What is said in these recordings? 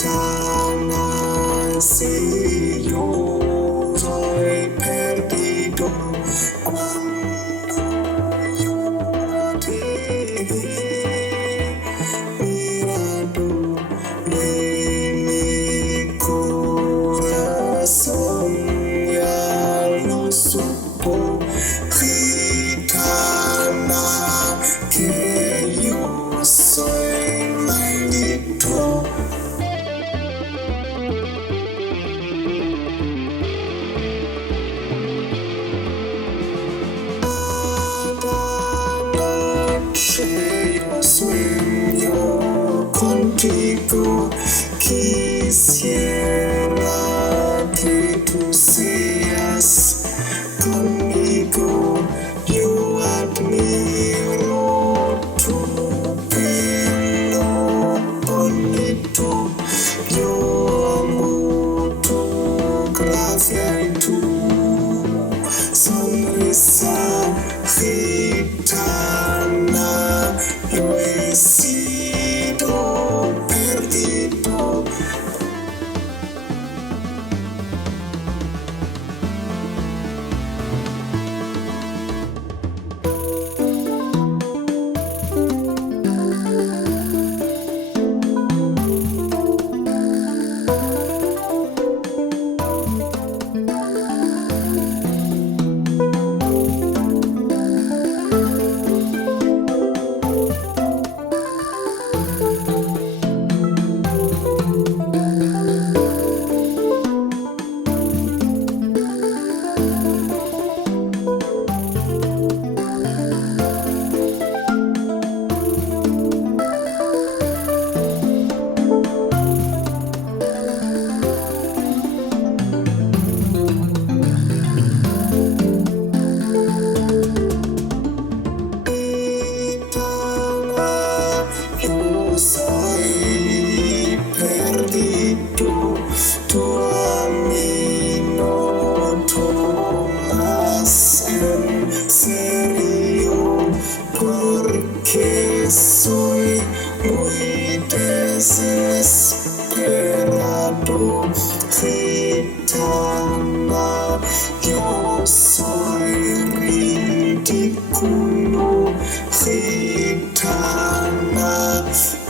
Gitana, soy yo, soy perdido. Cuando yo te vi, mirado de mi corazón, ya lo supo. Gitana, que yo soy maldito. Cada noche yo sueño contigo. Quisiera que tú seas conmigo. Yo admiro tu pelo bonito. Yo amo tu gracia y tu sonrisa. Gitana, yo he sido perdido. Yo soy perdido, tú a mí no tomas en serio, porque soy muy desesperado. Gitana, yo soy ridículo. Gitana,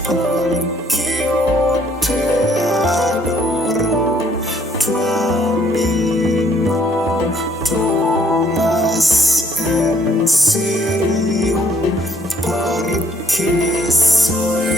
porque yo te adoro, tú a mí no tomas en serio, porque soy